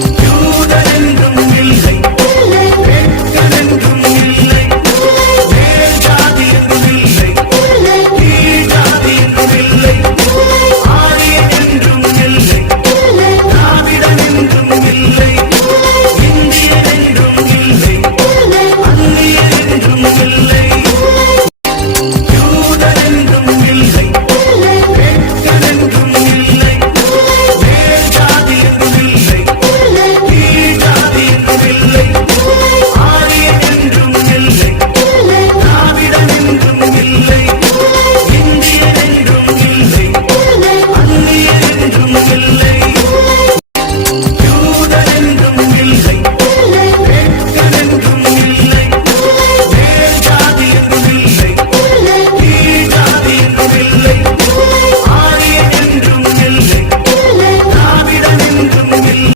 Thank you.